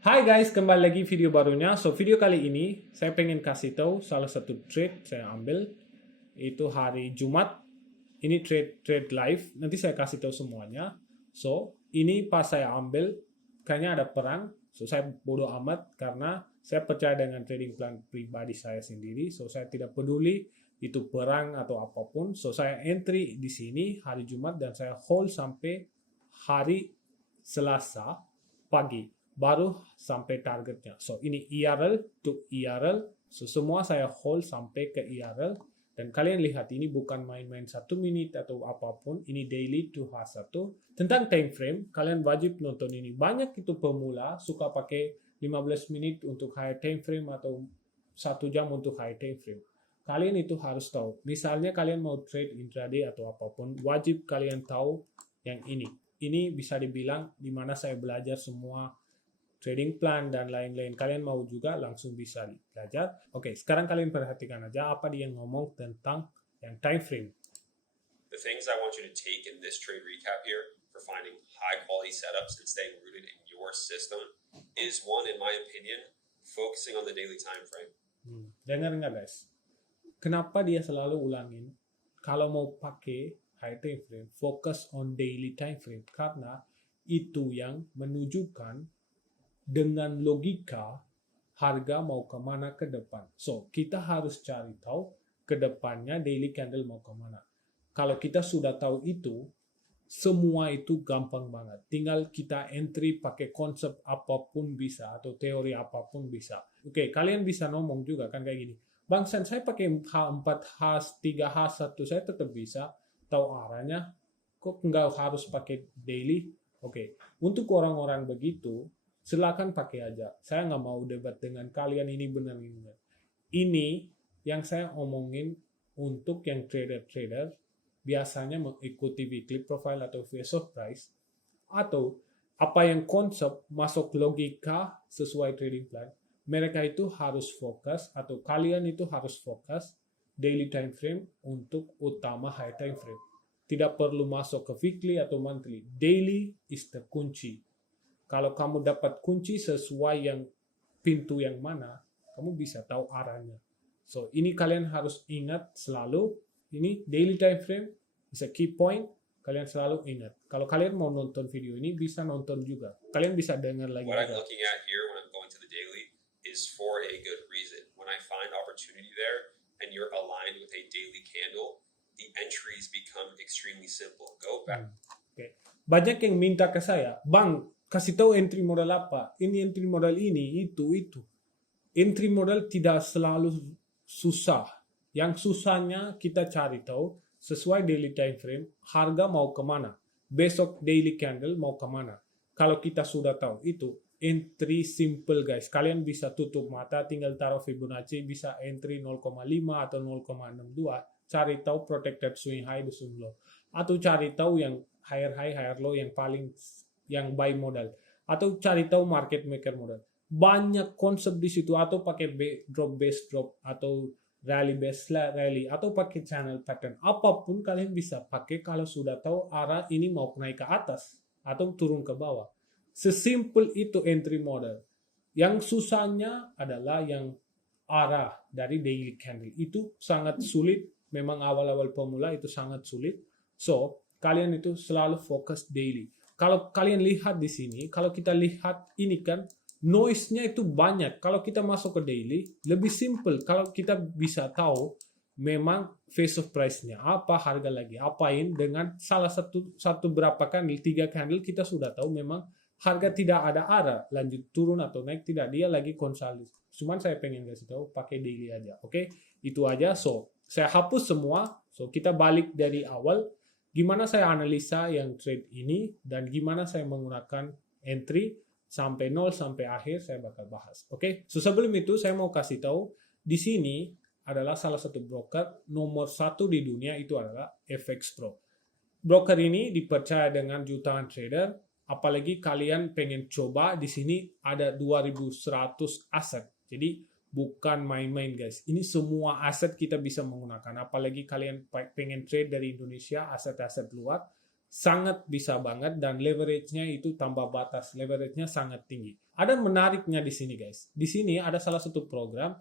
Hai guys, kembali lagi video barunya. So, video kali ini saya pengen kasih tahu salah satu trade saya ambil itu hari Jumat. Ini trade live. Nanti saya kasih tahu semuanya. So, ini pas saya ambil kayaknya ada perang. So, saya bodoh amat karena saya percaya dengan trading plan pribadi saya sendiri. So, saya tidak peduli itu perang atau apapun. So, saya entry di sini hari Jumat dan saya hold sampai hari Selasa pagi baru sampai targetnya. So ini ERL to ERL. So semua saya hold sampai ke ERL. Dan kalian lihat ini bukan main-main 1 menit atau apapun. Ini daily to H1. Tentang time frame, kalian wajib nonton ini. Banyak itu pemula suka pakai 15 menit untuk high time frame atau 1 jam untuk high time frame. Kalian itu harus tahu. Misalnya kalian mau trade intraday atau apapun, wajib kalian tahu yang ini. Ini bisa dibilang di mana saya belajar semua trading plan dan lain-lain. Kalian mau juga langsung bisa belajar. Oke, sekarang kalian perhatikan aja apa dia ngomong tentang yang time frame. The things I want you to take in this trade recap here for finding high quality setups and staying rooted in your system is one, in my opinion, focusing on the daily time frame. Dengar nggak guys? Kenapa dia selalu ulangin kalau mau pakai high time frame, focus on daily time frame, karena itu yang menunjukkan dengan logika harga mau kemana ke depan. So, kita harus cari tahu ke depannya daily candle mau kemana. Kalau kita sudah tahu itu, semua itu gampang banget. Tinggal kita entry pakai konsep apapun bisa atau teori apapun bisa. Oke, kalian bisa ngomong juga kan kayak gini. Bang Sen, saya pakai H4, H3, H1, saya tetap bisa tahu arahnya. Kok nggak harus pakai daily? Oke, untuk orang-orang begitu, silakan pakai aja. Saya nggak mau debat dengan kalian ini benar ini benar. Ini yang saya omongin untuk yang trader-trader biasanya mengikuti weekly profile atau face of price atau apa yang konsep masuk logika sesuai trading plan. Mereka itu harus fokus atau kalian itu harus fokus daily time frame untuk utama high time frame. Tidak perlu masuk ke weekly atau monthly. Daily is the kunci. Kalau kamu dapat kunci sesuai yang pintu yang mana, kamu bisa tahu arahnya. So, ini kalian harus ingat selalu. Ini daily time frame is a key point. Kalian selalu ingat. Kalau kalian mau nonton video ini, bisa nonton juga. Kalian bisa dengar lagi. What I'm looking at here when I'm going to the daily is for a good reason. When I find opportunity there and you're aligned with a daily candle, the entries become extremely simple. Go back. Okay. Banyak yang minta ke saya, Bang, kasih tahu entry modal apa? Ini entry modal ini, itu. Entry modal tidak selalu susah. Yang susahnya kita cari tahu sesuai daily time frame, harga mau kemana. Besok daily candle mau kemana. Kalau kita sudah tahu itu, entry simple guys. Kalian bisa tutup mata, tinggal taruh Fibonacci, bisa entry 0,5 atau 0,62. Cari tahu protected swing high dan swing low. Atau cari tahu yang higher high, higher low, yang paling yang buy modal, atau cari tahu market maker modal. Banyak konsep di situ, atau pakai drop base drop atau rally base rally atau pakai channel pattern. Apapun kalian bisa pakai kalau sudah tahu arah ini mau naik ke atas atau turun ke bawah. Sesimpel itu entry model. Yang susahnya adalah yang arah dari daily candle. Itu sangat sulit. Memang awal-awal pemula itu sangat sulit. So, kalian itu selalu fokus daily. Kalau kalian lihat di sini, kalau kita lihat ini kan, noise-nya itu banyak. Kalau kita masuk ke daily, lebih simple. Kalau kita bisa tahu, memang face of price-nya apa, harga lagi apain, dengan salah satu berapa candle, 3 candle, kita sudah tahu memang harga tidak ada arah, lanjut turun atau naik, tidak. Dia lagi konsolidasi. Cuman saya pengen kasih tahu, pakai daily aja. Oke, itu aja. So, saya hapus semua. So, kita balik dari awal. Gimana saya analisa yang trade ini dan gimana saya menggunakan entry sampai 0 sampai akhir saya bakal bahas. Oke, so sebelum itu saya mau kasih tahu di sini adalah salah satu broker nomor 1 di dunia, itu adalah FX Pro. Broker ini dipercaya dengan jutaan trader, apalagi kalian pengen coba. Di sini ada 2100 aset. Jadi bukan main-main guys. Ini semua aset kita bisa menggunakan. Apalagi kalian pengen trade dari Indonesia, aset-aset luar. sangat bisa banget dan leverage-nya itu tambah batas, leverage-nya sangat tinggi. Ada menariknya di sini guys. Di sini ada salah satu program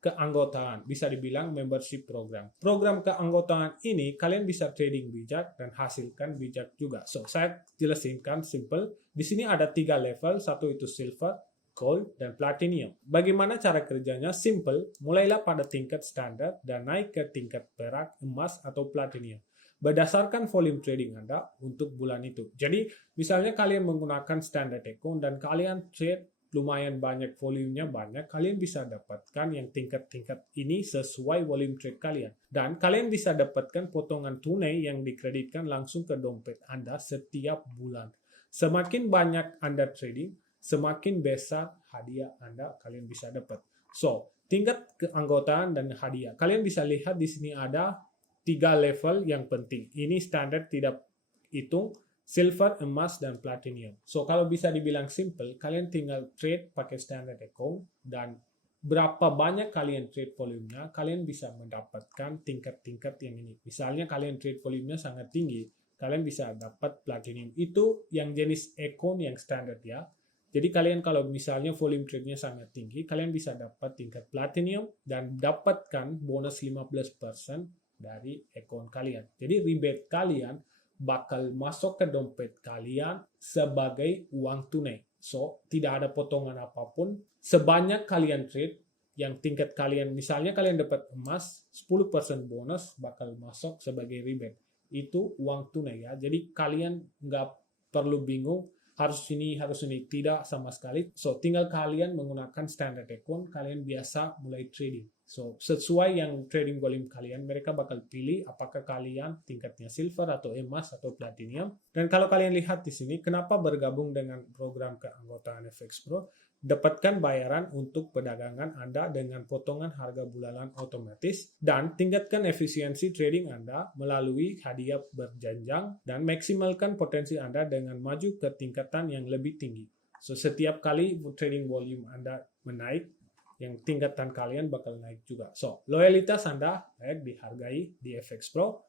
keanggotaan, bisa dibilang membership program. Program keanggotaan ini kalian bisa trading bijak dan hasilkan bijak juga. So, saya jelasinkan simple. Di sini ada 3 level, satu itu silver, gold, dan platinum. Bagaimana cara kerjanya? Simple, mulailah pada tingkat standar dan naik ke tingkat perak, emas, atau platinum. Berdasarkan volume trading Anda untuk bulan itu. Jadi, misalnya kalian menggunakan standard account dan kalian trade lumayan banyak, volumenya banyak, kalian bisa dapatkan yang tingkat-tingkat ini sesuai volume trade kalian. Dan kalian bisa dapatkan potongan tunai yang dikreditkan langsung ke dompet Anda setiap bulan. Semakin banyak Anda trading, semakin besar hadiah Anda kalian bisa dapat. So, tingkat keanggotaan dan hadiah. Kalian bisa lihat di sini ada 3 level yang penting. Ini standar tidak hitung, silver, emas, dan platinum. So, kalau bisa dibilang simple, kalian tinggal trade pakai standard account dan berapa banyak kalian trade volumenya, kalian bisa mendapatkan tingkat-tingkat yang ini. Misalnya kalian trade volumenya sangat tinggi, kalian bisa dapat platinum. Itu yang jenis account yang standar ya. Jadi kalian kalau misalnya volume trade-nya sangat tinggi, kalian bisa dapat tingkat platinum dan dapatkan bonus 15% dari account kalian. Jadi rebate kalian bakal masuk ke dompet kalian sebagai uang tunai. So, tidak ada potongan apapun. Sebanyak kalian trade, yang tingkat kalian, misalnya kalian dapat emas, 10% bonus bakal masuk sebagai rebate. Itu uang tunai ya. Jadi kalian nggak perlu bingung, harus ini, tidak sama sekali. So, tinggal kalian menggunakan standard account, kalian biasa mulai trading. So, sesuai yang trading volume kalian, mereka bakal pilih apakah kalian tingkatnya silver atau emas atau platinum. Dan kalau kalian lihat di sini, kenapa bergabung dengan program keanggotaan FX Pro? Dapatkan bayaran untuk perdagangan Anda dengan potongan harga bulanan otomatis dan tingkatkan efisiensi trading Anda melalui hadiah berjenjang dan maksimalkan potensi Anda dengan maju ke tingkatan yang lebih tinggi. So, setiap kali trading volume Anda menaik, yang tingkatan kalian bakal naik juga. So, loyalitas Anda dihargai di FX Pro.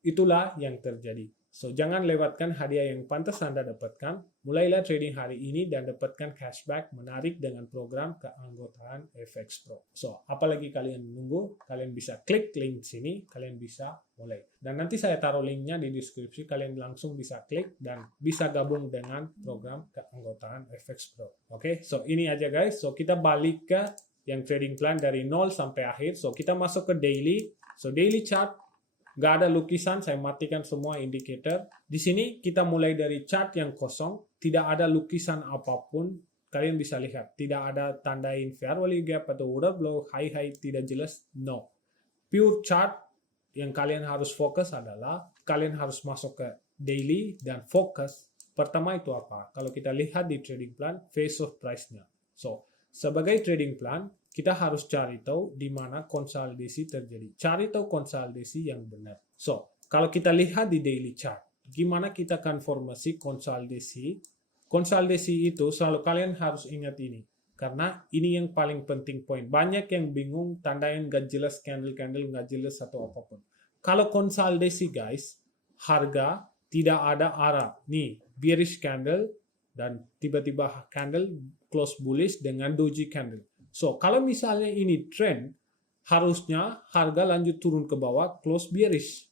Itulah yang terjadi. So, jangan lewatkan hadiah yang pantas Anda dapatkan. Mulailah trading hari ini dan dapatkan cashback menarik dengan program keanggotaan FX Pro. So, apalagi kalian menunggu, kalian bisa klik link sini, kalian bisa mulai. Dan nanti saya taruh linknya di deskripsi, kalian langsung bisa klik dan bisa gabung dengan program keanggotaan FX Pro. Oke, so ini aja guys. So, kita balik ke yang trading plan dari 0 sampai akhir. So, kita masuk ke daily. So, daily chart. Nggak ada lukisan, saya matikan semua indikator. Di sini kita mulai dari chart yang kosong, tidak ada lukisan apapun. Kalian bisa lihat, tidak ada tandain fair value gap atau order blow, high tidak jelas, no. Pure chart yang kalian harus fokus adalah, kalian harus masuk ke daily dan fokus. Pertama itu apa? Kalau kita lihat di trading plan, phase of price-nya. So, sebagai trading plan, kita harus cari tahu di mana konsolidasi terjadi. Cari tahu konsolidasi yang benar. So, kalau kita lihat di daily chart, gimana kita konfirmasi konsolidasi? Konsolidasi itu selalu kalian harus ingat ini. Karena ini yang paling penting poin. Banyak yang bingung, tandain nggak jelas, candle nggak jelas atau apapun. Kalau konsolidasi guys, harga tidak ada arah. Nih, bearish candle dan tiba-tiba candle close bullish dengan doji candle. So, kalau misalnya ini trend, harusnya harga lanjut turun ke bawah, close bearish.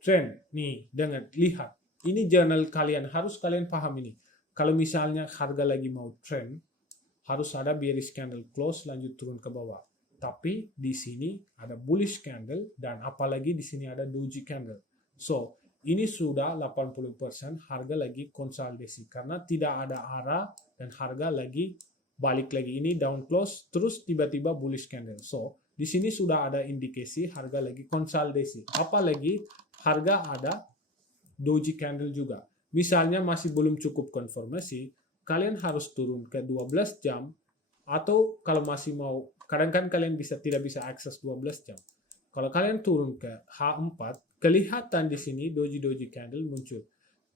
Trend, nih, dengan lihat. Ini journal kalian, harus kalian paham ini. Kalau misalnya harga lagi mau trend, harus ada bearish candle close, lanjut turun ke bawah. Tapi di sini ada bullish candle, dan apalagi di sini ada doji candle. So, ini sudah 80% harga lagi konsolidasi. Karena tidak ada arah dan harga lagi balik lagi, ini down close, terus tiba-tiba bullish candle. So, di sini sudah ada indikasi harga lagi konsolidasi. Apalagi harga ada doji candle juga. Misalnya masih belum cukup konfirmasi, kalian harus turun ke 12 jam atau kalau masih mau, kadang kan kalian tidak bisa akses 12 jam. Kalau kalian turun ke H4, kelihatan di sini doji candle muncul.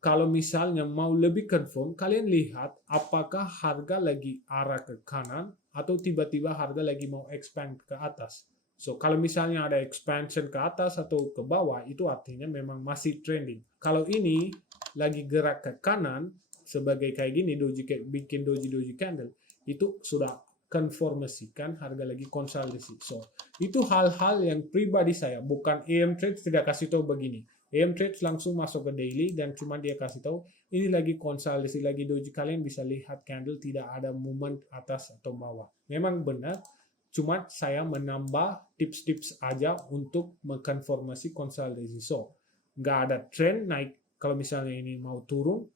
Kalau misalnya mau lebih confirm, kalian lihat apakah harga lagi arah ke kanan atau tiba-tiba harga lagi mau expand ke atas. So, kalau misalnya ada expansion ke atas atau ke bawah, itu artinya memang masih trending. Kalau ini lagi gerak ke kanan, sebagai kayak gini, bikin doji candle, itu sudah konformasikan harga lagi konsolidasi. So, itu hal-hal yang pribadi saya, bukan AM Trade tidak kasih tahu begini. AM Trade langsung masuk ke daily dan cuma dia kasih tahu ini lagi konsolidasi lagi doji, kalian bisa lihat candle tidak ada movement atas atau bawah. Memang benar, cuma saya menambah tips-tips aja untuk mengkonfirmasi konsolidasi. So, nggak ada trend naik. Kalau misalnya ini mau turun,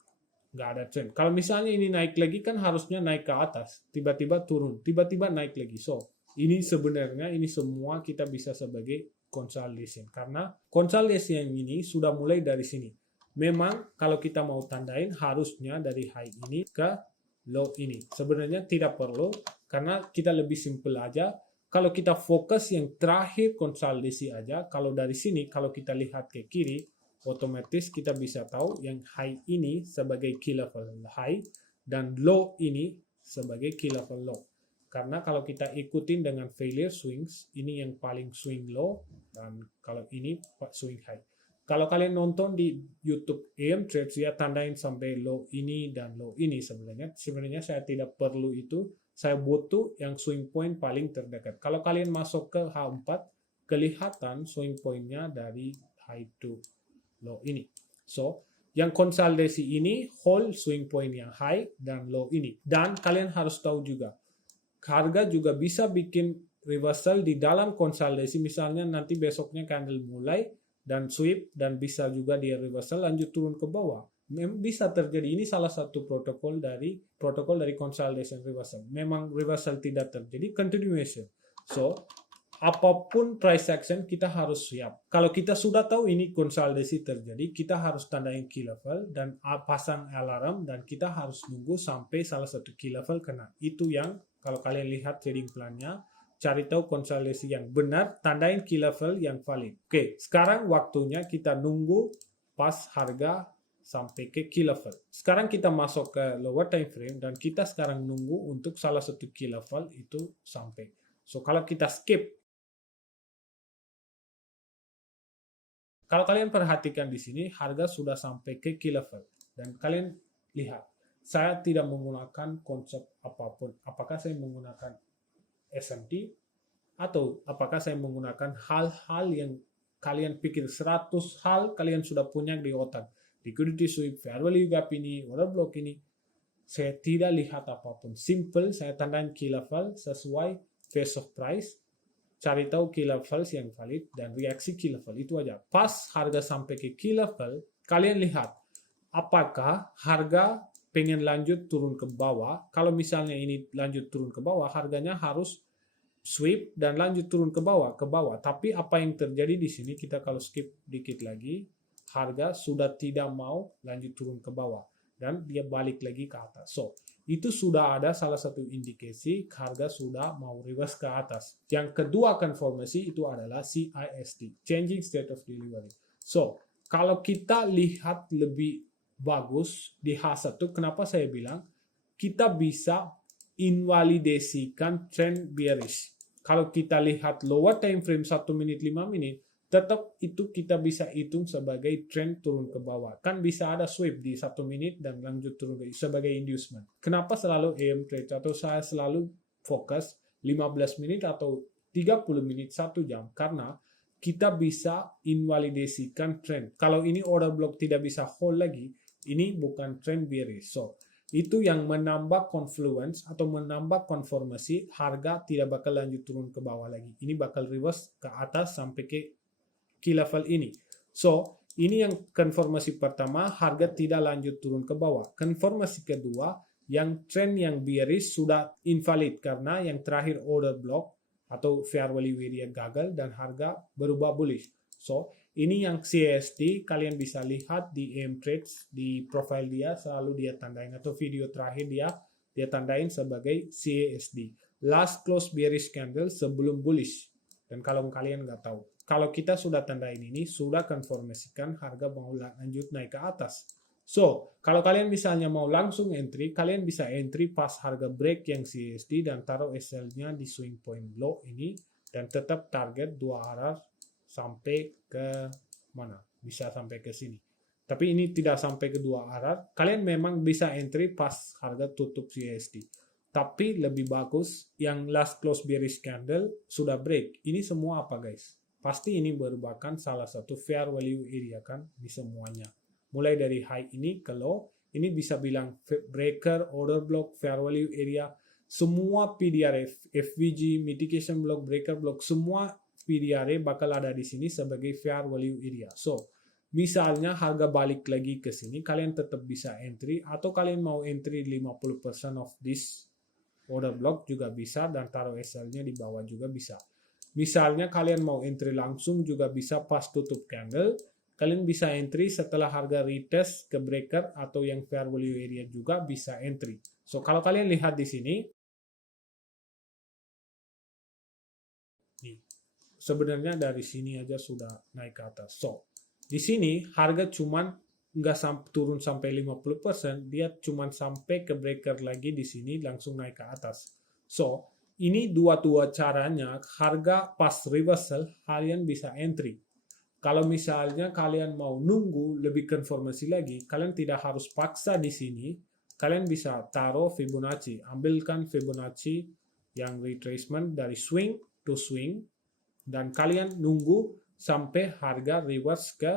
nggak ada trend. Kalau misalnya ini naik lagi kan harusnya naik ke atas, tiba-tiba turun, tiba-tiba naik lagi. So, ini sebenarnya ini semua kita bisa sebagai consolidation, karena consolidation yang ini sudah mulai dari sini. Memang kalau kita mau tandain harusnya dari high ini ke low ini. Sebenarnya tidak perlu, karena kita lebih simple aja. Kalau kita fokus yang terakhir konsolidasi aja, kalau dari sini kalau kita lihat ke kiri, otomatis kita bisa tahu yang high ini sebagai key level high dan low ini sebagai key level low. Karena kalau kita ikutin dengan failure swings, ini yang paling swing low dan kalau ini swing high. Kalau kalian nonton di YouTube AM Trades, ya tandain sampai low ini dan low ini sebenarnya. Sebenarnya saya tidak perlu itu. Saya butuh yang swing point paling terdekat. Kalau kalian masuk ke H4, kelihatan swing pointnya dari high to low ini. So, yang konsolidasi ini hold swing point yang high dan low ini. Dan kalian harus tahu juga, harga juga bisa bikin reversal di dalam konsolidasi. Misalnya nanti besoknya candle mulai dan sweep dan bisa juga dia reversal lanjut turun ke bawah. Memang bisa terjadi. Ini salah satu protokol dari consolidation reversal. Memang reversal tidak terjadi, continuation. So, apapun price action kita harus siap. Kalau kita sudah tahu ini konsolidasi terjadi, kita harus tandain key level dan pasang alarm dan kita harus nunggu sampai salah satu key level kena. Itu yang kalau kalian lihat trading plan-nya, cari tahu konsolidasi yang benar, tandain key level yang valid. Oke, sekarang waktunya kita nunggu pas harga sampai ke key level. Sekarang kita masuk ke lower time frame dan kita sekarang nunggu untuk salah satu key level itu sampai. So, kalau kita skip, kalau kalian perhatikan di sini, harga sudah sampai ke key level. Dan kalian lihat, saya tidak menggunakan konsep apapun. Apakah saya menggunakan SMT atau apakah saya menggunakan hal-hal yang kalian pikir 100 hal kalian sudah punya di otak. Liquidity sweep, fair value gap ini, order block ini. Saya tidak lihat apapun. Simple, saya tandain key level sesuai phase of price. Cari tahu key levels yang valid dan reaksi key level. Itu aja. Pas harga sampai ke key level, kalian lihat apakah harga pengen lanjut turun ke bawah. Kalau misalnya ini lanjut turun ke bawah, harganya harus sweep dan lanjut turun ke bawah. Tapi apa yang terjadi di sini, kita kalau skip dikit lagi, harga sudah tidak mau lanjut turun ke bawah dan dia balik lagi ke atas. So, itu sudah ada salah satu indikasi harga sudah mau reverse ke atas. Yang kedua konfirmasi itu adalah CISD, Changing State of Delivery. So, kalau kita lihat lebih bagus di H1, kenapa saya bilang kita bisa invalidasikan trend bearish. Kalau kita lihat lower time frame 1 menit 5 menit, tetap itu kita bisa hitung sebagai trend turun ke bawah. Kan bisa ada sweep di 1 menit dan lanjut turun sebagai inducement. Kenapa selalu AM trade atau saya selalu fokus 15 menit atau 30 menit 1 jam? Karena kita bisa invalidasikan trend. Kalau ini order block tidak bisa hold lagi, ini bukan trend bearish. So, itu yang menambah confluence atau menambah konformasi harga tidak bakal lanjut turun ke bawah lagi. Ini bakal reverse ke atas sampai ke key level ini. So, ini yang konformasi pertama, harga tidak lanjut turun ke bawah. Konformasi kedua, yang trend yang bearish sudah invalid karena yang terakhir order block atau fair value area gagal dan harga berubah bullish. So, ini yang CSD, kalian bisa lihat di AM Trades, di profile dia, selalu dia tandain, atau video terakhir dia tandain sebagai CSD. Last close bearish candle sebelum bullish. Dan kalau kalian nggak tahu, kalau kita sudah tandain ini, sudah konformasikan harga mau lanjut naik ke atas. So, kalau kalian misalnya mau langsung entry, kalian bisa entry pas harga break yang CSD dan taruh SL-nya di swing point low ini. dan tetap target 2 arah sampai ke mana? Bisa sampai ke sini. Tapi ini tidak sampai ke 2 arah. Kalian memang bisa entry pas harga tutup CST. Tapi lebih bagus yang last close bearish candle sudah break. Ini semua apa guys? Pasti ini merupakan salah satu fair value area kan di semuanya. Mulai dari high ini ke low, ini bisa bilang breaker, order block, fair value area, semua PDRF, FVG, mitigation block, breaker block, semua PDRA bakal ada di sini sebagai fair value area. So, misalnya harga balik lagi ke sini, kalian tetap bisa entry atau kalian mau entry 50% of this order block juga bisa dan taruh SL-nya di bawah juga bisa. Misalnya kalian mau entry langsung juga bisa pas tutup candle. Kalian bisa entry setelah harga retest ke breaker atau yang fair value area juga bisa entry. So kalau kalian lihat di sini, nih, sebenarnya dari sini aja sudah naik ke atas. So di sini harga cuman nggak turun sampai 50%, dia cuman sampai ke breaker lagi di sini langsung naik ke atas. So ini dua caranya, harga pas reversal kalian bisa entry. Kalau misalnya kalian mau nunggu lebih konfirmasi lagi, kalian tidak harus paksa di sini. Kalian bisa taruh Fibonacci, ambilkan Fibonacci yang retracement dari swing to swing, dan kalian nunggu sampai harga reverse ke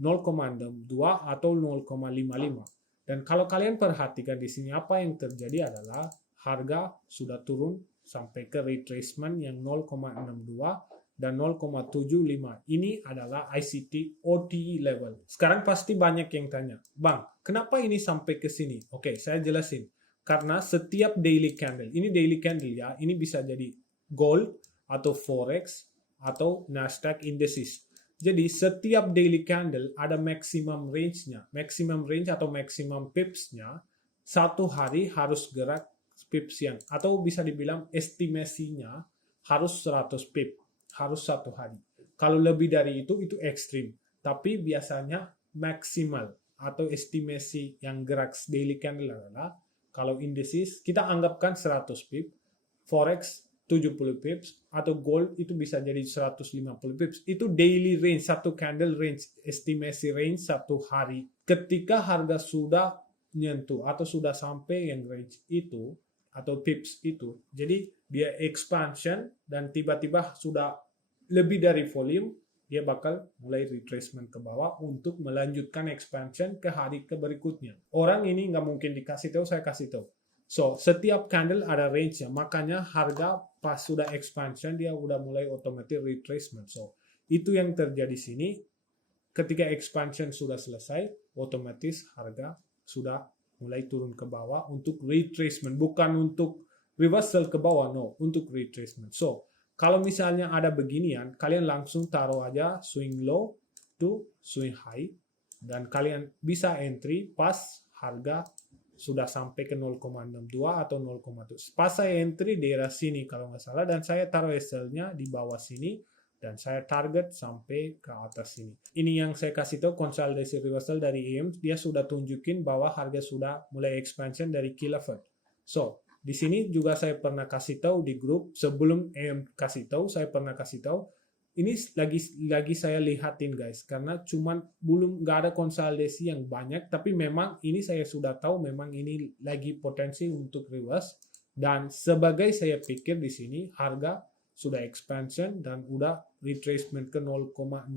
0,62 atau 0,55. Dan kalau kalian perhatikan di sini apa yang terjadi adalah harga sudah turun sampai ke retracement yang 0,62 dan 0,75. Ini adalah ICT OTE level. Sekarang pasti banyak yang tanya, Bang, kenapa ini sampai ke sini? Oke, saya jelasin. Karena setiap daily candle, ini daily candle ya, ini bisa jadi gold atau forex atau Nasdaq indices. Jadi setiap daily candle ada maximum range-nya. Maximum range atau maximum pips-nya satu hari harus gerak pips yang, atau bisa dibilang estimasinya harus 100 pip. Harus satu hari. Kalau lebih dari itu ekstrim. Tapi biasanya maksimal atau estimasi yang gerak daily candle adalah kalau indices kita anggapkan 100 pip, forex 70 pips, atau gold itu bisa jadi 150 pips. Itu daily range, satu candle range, estimasi range satu hari. Ketika harga sudah nyentuh atau sudah sampai yang range itu, atau pips itu, jadi dia expansion dan tiba-tiba sudah lebih dari volume, dia bakal mulai retracement ke bawah untuk melanjutkan expansion ke hari ke berikutnya. Orang ini nggak mungkin dikasih tahu, saya kasih tahu. So, setiap candle ada range-nya, makanya harga pas sudah expansion dia udah mulai otomatis retracement. So, itu yang terjadi sini. Ketika expansion sudah selesai, otomatis harga sudah mulai turun ke bawah untuk retracement, bukan untuk reversal ke bawah, no, untuk retracement. So, kalau misalnya ada beginian, kalian langsung taruh aja swing low to swing high, dan kalian bisa entry pas harga sudah sampai ke 0,62 atau 0,7. Pas saya entry daerah sini kalau nggak salah, dan saya taruh SL-nya di bawah sini, dan saya target sampai ke atas sini. Ini yang saya kasih tahu konsolidasi reversal dari EM, dia sudah tunjukin bahwa harga sudah mulai expansion dari key level. So, di sini juga saya pernah kasih tahu di grup, sebelum EM kasih tahu, saya pernah kasih tahu, ini lagi saya lihatin guys, karena cuman belum nggak ada konsolidasi yang banyak, tapi memang ini saya sudah tahu memang ini lagi potensi untuk reverse, dan sebagai saya pikir di sini harga sudah expansion dan udah retracement ke 0,62.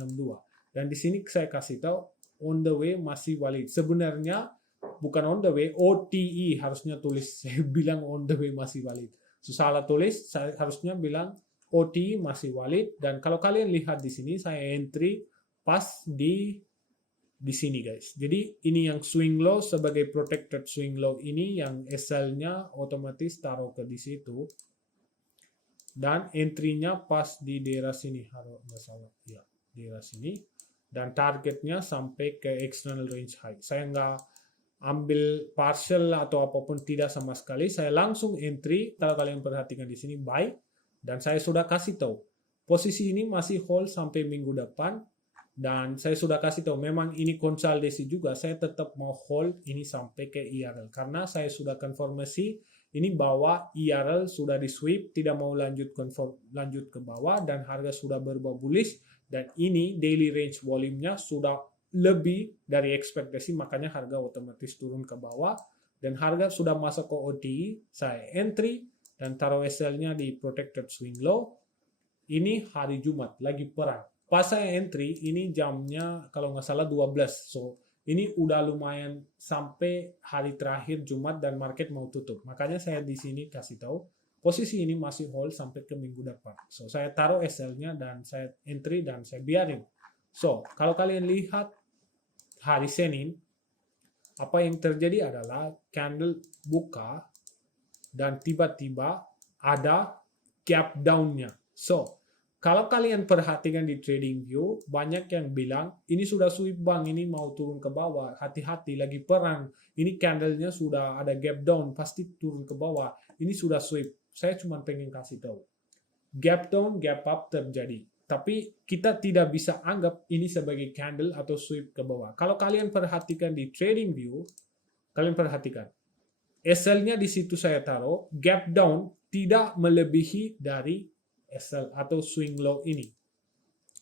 Dan di sini saya kasih tahu on the way masih valid. Sebenarnya bukan on the way, OTE harusnya tulis. Saya bilang on the way masih valid. So, salah tulis, saya harusnya bilang OTE masih valid. Dan kalau kalian lihat di sini, saya entry pas di sini guys. Jadi ini yang swing low sebagai protected swing low ini yang SL-nya otomatis taruh ke di situ. Dan entry-nya pas di daerah sini, harus nggak salah, ya daerah sini, dan targetnya sampai ke external range high. Saya nggak ambil partial atau apapun, tidak sama sekali, saya langsung entry. Kalau kalian perhatikan di sini buy, dan saya sudah kasih tahu posisi ini masih hold sampai minggu depan, dan saya sudah kasih tahu memang ini konsolidasi juga, saya tetap mau hold ini sampai ke IRL karena saya sudah konfirmasi ini bawah IRL sudah di sweep, tidak mau lanjut ke bawah dan harga sudah berubah bullish, dan ini daily range volume-nya sudah lebih dari ekspektasi, makanya harga otomatis turun ke bawah dan harga sudah masuk ke OTI. Saya entry dan taruh SL-nya di protected swing low. Ini hari Jumat lagi perang. Pas saya entry ini jamnya kalau nggak salah 12. So ini udah lumayan sampai hari terakhir Jumat dan market mau tutup. Makanya saya di sini kasih tahu posisi ini masih hold sampai ke minggu depan. So saya taruh SL-nya dan saya entry dan saya biarin. So kalau kalian lihat hari Senin, apa yang terjadi adalah candle buka dan tiba-tiba ada gap down-nya. So kalau kalian perhatikan di TradingView, banyak yang bilang, ini sudah sweep bang, ini mau turun ke bawah, hati-hati, lagi perang. Ini candle-nya sudah ada gap down, pasti turun ke bawah. Ini sudah sweep. Saya cuma pengen kasih tahu. Gap down, gap up terjadi. Tapi kita tidak bisa anggap ini sebagai candle atau sweep ke bawah. Kalau kalian perhatikan di TradingView, kalian perhatikan. SL-nya di situ saya taruh, gap down tidak melebihi dari SL atau swing low ini.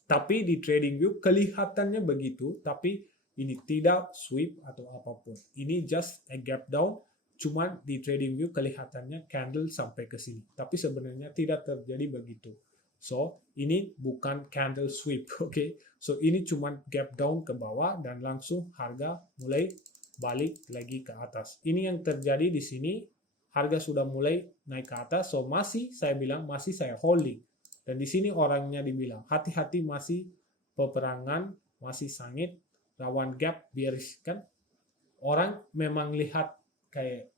Tapi di TradingView kelihatannya begitu, tapi ini tidak sweep atau apapun. Ini just a gap down, cuman di TradingView kelihatannya candle sampai ke sini. Tapi sebenarnya tidak terjadi begitu. So, ini bukan candle sweep, oke? So, ini cuman gap down ke bawah dan langsung harga mulai balik lagi ke atas. Ini yang terjadi di sini. Harga sudah mulai naik ke atas, so masih saya bilang masih saya holding. Dan di sini orangnya dibilang hati-hati, masih peperangan, masih sangit, rawan gap bearish kan. Orang memang lihat kayak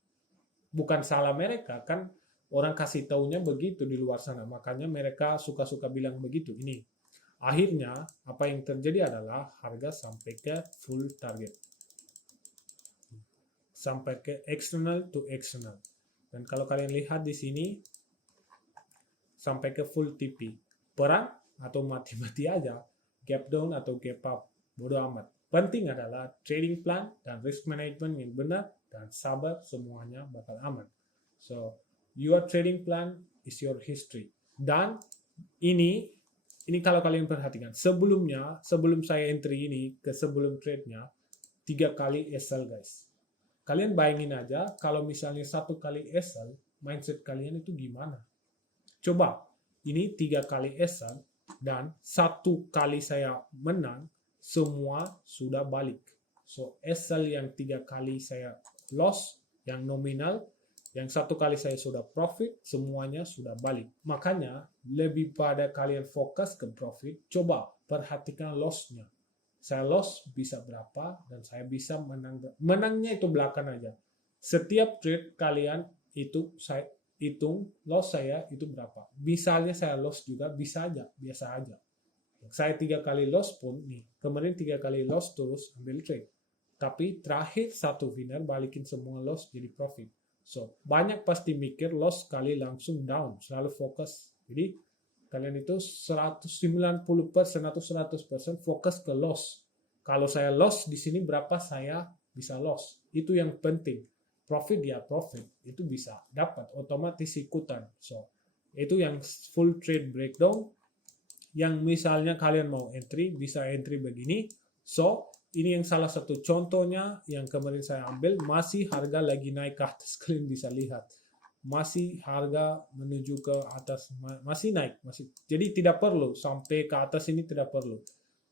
bukan salah mereka kan, orang kasih taunya begitu di luar sana, makanya mereka suka-suka bilang begitu. Ini akhirnya apa yang terjadi adalah harga sampai ke full target, sampai ke external to external. Dan kalau kalian lihat di sini sampai ke full TP, perang atau mati-mati aja, gap down atau gap up, bodo amat. Penting adalah trading plan dan risk management yang benar dan sabar, semuanya bakal aman. So your trading plan is your history. Dan ini kalau kalian perhatikan, sebelum saya entry ini ke sebelum trade-nya 3 kali SL guys. Kalian bayangin aja kalau misalnya 1 kali SL, mindset kalian itu gimana? Coba, ini 3 kali SL dan 1 kali saya menang, semua sudah balik. So, SL yang 3 kali saya loss, yang nominal, yang 1 kali saya sudah profit, semuanya sudah balik. Makanya, lebih pada kalian fokus ke profit, coba perhatikan loss-nya. Saya loss bisa berapa dan saya bisa menang. Menangnya itu belakang aja. Setiap trade kalian itu saya hitung loss saya itu berapa. Misalnya saya loss juga bisa aja, biasa aja. Saya 3 kali loss pun nih, kemarin 3 kali loss terus ambil trade. Tapi terakhir 1 winner balikin semua loss jadi profit. So banyak pasti mikir loss kali langsung down, selalu fokus. Jadi kalian itu 190% atau 100% fokus ke loss. Kalau saya loss di sini berapa saya bisa loss. Itu yang penting. Profit ya profit. Itu bisa dapat otomatis ikutan. So, itu yang full trade breakdown. Yang misalnya kalian mau entry, bisa entry begini. So, ini yang salah satu contohnya yang kemarin saya ambil. Masih harga lagi naik ke atas. Kalian bisa lihat. Masih harga menuju ke atas, masih naik, jadi tidak perlu sampai ke atas, ini tidak perlu.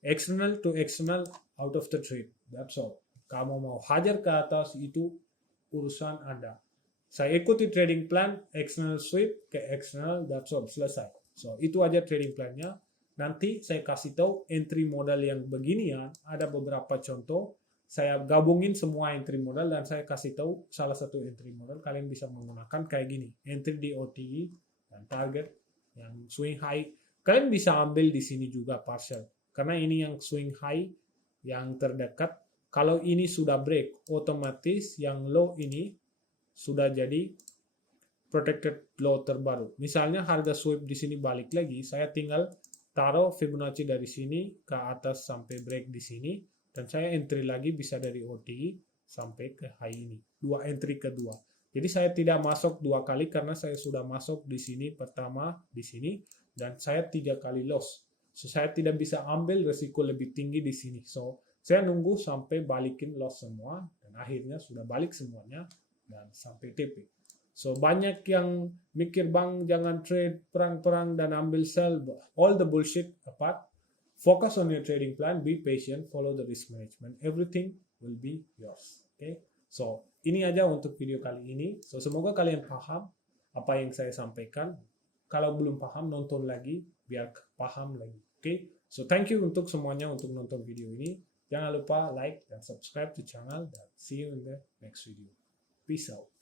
External to external out of the trade, that's all. Kamu mau hajar ke atas itu urusan Anda. Saya ikuti trading plan, external sweep ke external, that's all, selesai. So itu aja trading plannya. Nanti saya kasih tahu entry modal yang beginian, ada beberapa contoh. Saya gabungin semua entry modal dan saya kasih tahu salah satu entry modal kalian bisa menggunakan kayak gini. Entry di OTI dan target yang swing high. Kalian bisa ambil di sini juga partial. Karena ini yang swing high yang terdekat. Kalau ini sudah break, otomatis yang low ini sudah jadi protected low terbaru. Misalnya harga sweep di sini balik lagi, saya tinggal taruh Fibonacci dari sini ke atas sampai break di sini. Dan saya entry lagi bisa dari OTI sampai ke high ini. 2 entry kedua. Jadi saya tidak masuk 2 kali karena saya sudah masuk di sini pertama di sini dan saya 3 kali loss. So saya tidak bisa ambil resiko lebih tinggi di sini. So saya nunggu sampai balikin loss semua dan akhirnya sudah balik semuanya dan sampai TP. So banyak yang mikir bang jangan trade perang-perang dan ambil sell, all the bullshit apart. Focus on your trading plan, be patient, follow the risk management. Everything will be yours. Okay? So, ini aja untuk video kali ini. So, semoga kalian paham apa yang saya sampaikan. Kalau belum paham, nonton lagi biar paham lagi. Okay? So, thank you untuk semuanya untuk nonton video ini. Jangan lupa like dan subscribe to channel dan see you in the next video. Peace out.